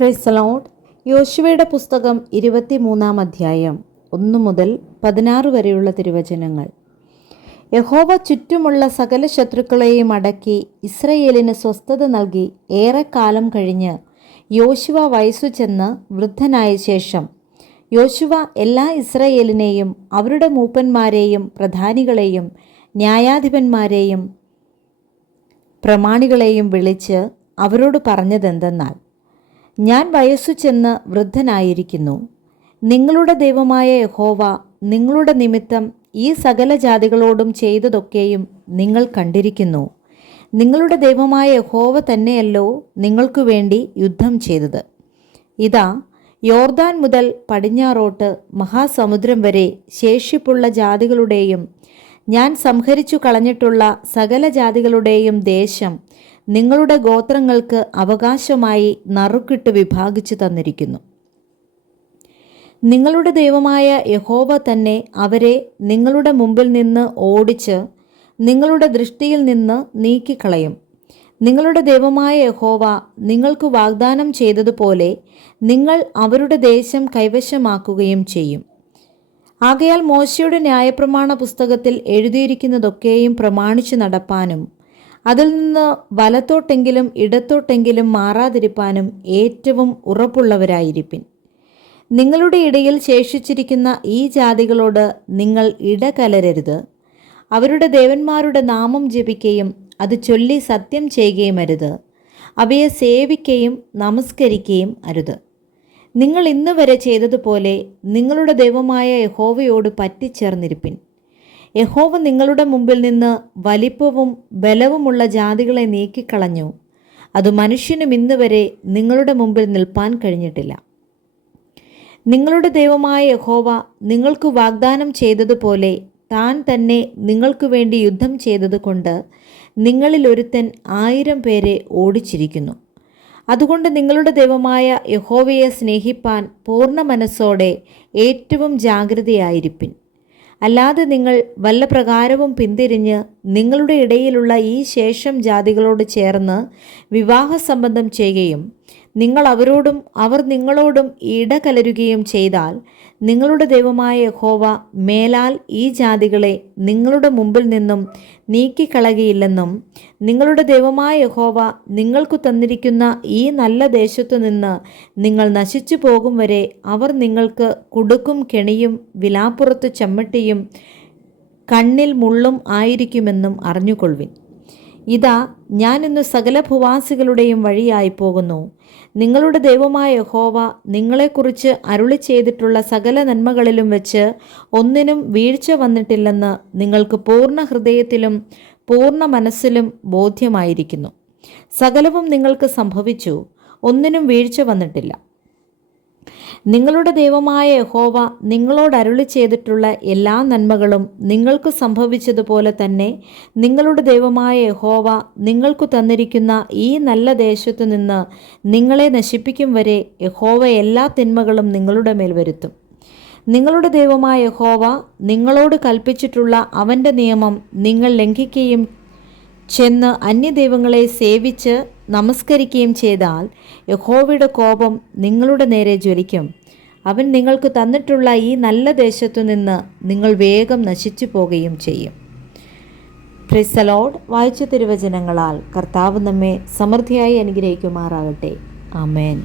Praise the Lord. യോശുവയുടെ പുസ്തകം 23-ാം അധ്യായം 1 മുതൽ 16 വരെയുള്ള തിരുവചനങ്ങൾ. യഹോവ ചുറ്റുമുള്ള സകല ശത്രുക്കളെയും അടക്കി ഇസ്രയേലിന് സ്വസ്ഥത നൽകി ഏറെക്കാലം കഴിഞ്ഞ് യോശുവ വയസ്സു ചെന്ന് വൃദ്ധനായ ശേഷം യോശുവ എല്ലാ ഇസ്രയേലിനെയും അവരുടെ മൂപ്പന്മാരെയും പ്രധാനികളെയും ന്യായാധിപന്മാരെയും പ്രമാണികളെയും വിളിച്ച് അവരോട് പറഞ്ഞതെന്തെന്നാൽ, ഞാൻ വയസ്സു ചെന്ന് വൃദ്ധനായിരിക്കുന്നു. നിങ്ങളുടെ ദൈവമായ യഹോവ നിങ്ങളുടെ നിമിത്തം ഈ സകല ജാതികളോടും ചെയ്തതൊക്കെയും നിങ്ങൾ കണ്ടിരിക്കുന്നു. നിങ്ങളുടെ ദൈവമായ യഹോവ തന്നെയല്ലോ നിങ്ങൾക്കു വേണ്ടി യുദ്ധം ചെയ്തത്. ഇതാ, യോർദാൻ മുതൽ പടിഞ്ഞാറോട്ട് മഹാസമുദ്രം വരെ ശേഷിപ്പുള്ള ജാതികളുടെയും ഞാൻ സംഹരിച്ചു കളഞ്ഞിട്ടുള്ള സകല ജാതികളുടെയും ദേശം നിങ്ങളുടെ ഗോത്രങ്ങൾക്ക് അവകാശമായി നറുക്കിട്ട് വിഭാഗിച്ചു തന്നിരിക്കുന്നു. നിങ്ങളുടെ ദൈവമായ യഹോവ തന്നെ അവരെ നിങ്ങളുടെ മുമ്പിൽ നിന്ന് ഓടിച്ച് നിങ്ങളുടെ ദൃഷ്ടിയിൽ നിന്ന് നീക്കിക്കളയും. നിങ്ങളുടെ ദൈവമായ യഹോവ നിങ്ങൾക്ക് വാഗ്ദാനം ചെയ്തതുപോലെ നിങ്ങൾ അവരുടെ ദേശം കൈവശമാക്കുകയും ചെയ്യും. ആകയാൽ മോശയുടെ ന്യായപ്രമാണ പുസ്തകത്തിൽ എഴുതിയിരിക്കുന്നതൊക്കെയും പ്രമാണിച്ചു നടപ്പാനും അതിൽ നിന്ന് വലത്തോട്ടെങ്കിലും ഇടത്തോട്ടെങ്കിലും മാറാതിരിപ്പാനും ഏറ്റവും ഉറപ്പുള്ളവരായിരിപ്പിൻ. നിങ്ങളുടെ ഇടയിൽ ശേഷിച്ചിരിക്കുന്ന ഈ ജാതികളോട് നിങ്ങൾ ഇടകലരരുത്. അവരുടെ ദേവന്മാരുടെ നാമം ജപിക്കുകയും അത് ചൊല്ലി സത്യം ചെയ്യുകയും അരുത്. അവയെ സേവിക്കുകയും നമസ്കരിക്കുകയും അരുത്. നിങ്ങൾ ഇന്ന് വരെ ചെയ്തതുപോലെ നിങ്ങളുടെ ദൈവമായ യഹോവയോട് പറ്റിച്ചേർന്നിരിപ്പിൻ. യഹോവ നിങ്ങളുടെ മുമ്പിൽ നിന്ന് വലിപ്പവും ബലവുമുള്ള ജാതികളെ നീക്കിക്കളഞ്ഞു. അത് മനുഷ്യനും ഇന്ന് വരെ നിങ്ങളുടെ മുമ്പിൽ നിൽപ്പാൻ കഴിഞ്ഞിട്ടില്ല. നിങ്ങളുടെ ദൈവമായ യഹോവ നിങ്ങൾക്ക് വാഗ്ദാനം ചെയ്തതുപോലെ താൻ തന്നെ നിങ്ങൾക്ക് വേണ്ടി യുദ്ധം ചെയ്തതുകൊണ്ട് നിങ്ങളിൽ ഒരുത്തൻ 1000 പേരെ ഓടിച്ചിരിക്കുന്നു. അതുകൊണ്ട് നിങ്ങളുടെ ദൈവമായ യഹോവയെ സ്നേഹിപ്പാൻ പൂർണ്ണ മനസ്സോടെ ഏറ്റവും ജാഗ്രതയായിരിപ്പിൻ. അല്ലാതെ നിങ്ങൾ വല്ല പ്രകാരവും പിന്തിരിഞ്ഞ് നിങ്ങളുടെ ഇടയിലുള്ള ഈ ശേഷം ജാതികളോട് ചേർന്ന് വിവാഹസംബന്ധം ചെയ്യുകയും നിങ്ങൾ അവരോടും അവർ നിങ്ങളോടും ഇടകലരുകയും ചെയ്താൽ നിങ്ങളുടെ ദൈവമായ യഹോവ മേലാൽ ഈ ജാതികളെ നിങ്ങളുടെ മുമ്പിൽ നിന്നും നീക്കിക്കളകയില്ലെന്നും നിങ്ങളുടെ ദൈവമായ യഹോവ നിങ്ങൾക്ക് തന്നിരിക്കുന്ന ഈ നല്ല ദേശത്തു നിന്ന് നിങ്ങൾ നശിച്ചു പോകും വരെ അവർ നിങ്ങൾക്ക് കുടുക്കും കെണിയും വിലാപ്പുറത്ത് ചമ്മട്ടിയും കണ്ണിൽ മുള്ളും ആയിരിക്കുമെന്നും അറിഞ്ഞുകൊള്ളുവിൻ. ഇതാ, ഞാൻ ഇന്ന് സകല ഭൂവാസികളുടെയും വഴിയായി പോകുന്നു. നിങ്ങളുടെ ദൈവമായ യഹോവ നിങ്ങളെക്കുറിച്ച് അരുളി ചെയ്തിട്ടുള്ള സകല നന്മകളിലും വെച്ച് ഒന്നിനും വീഴ്ച വന്നിട്ടില്ലെന്ന് നിങ്ങൾക്ക് പൂർണ്ണ ഹൃദയത്തിലും പൂർണ്ണ മനസ്സിലും ബോധ്യമായിരിക്കുന്നു. സകലവും നിങ്ങൾക്ക് സംഭവിച്ചു, ഒന്നിനും വീഴ്ച വന്നിട്ടില്ല. നിങ്ങളുടെ ദൈവമായ യഹോവ നിങ്ങളോട് അരുളി ചെയ്തിട്ടുള്ള എല്ലാ നന്മകളും നിങ്ങൾക്ക് സംഭവിച്ചതുപോലെ തന്നെ നിങ്ങളുടെ ദൈവമായ യഹോവ നിങ്ങൾക്ക് തന്നിരിക്കുന്ന ഈ നല്ല ദേശത്തു നിന്ന് നിങ്ങളെ നശിപ്പിക്കും വരെ യഹോവ എല്ലാ തിന്മകളും നിങ്ങളുടെ മേൽ വരുത്തും. നിങ്ങളുടെ ദൈവമായ യഹോവ നിങ്ങളോട് കൽപ്പിച്ചിട്ടുള്ള അവൻ്റെ നിയമം നിങ്ങൾ ലംഘിക്കുകയും ചെന്ന് അന്യദൈവങ്ങളെ സേവിച്ച് നമസ്കരിക്കുകയും ചെയ്താൽ യഹോവയുടെ കോപം നിങ്ങളുടെ നേരെ ജ്വലിക്കും. അവൻ നിങ്ങൾക്ക് തന്നിട്ടുള്ള ഈ നല്ല ദേശത്തു നിന്ന് നിങ്ങൾ വേഗം നശിച്ചു പോകുകയും ചെയ്യും. Praise the Lord. വായിച്ച തിരുവചനങ്ങളാൽ കർത്താവ് നമ്മെ സമൃദ്ധിയായി അനുഗ്രഹിക്കുമാറാകട്ടെ. ആമേൻ.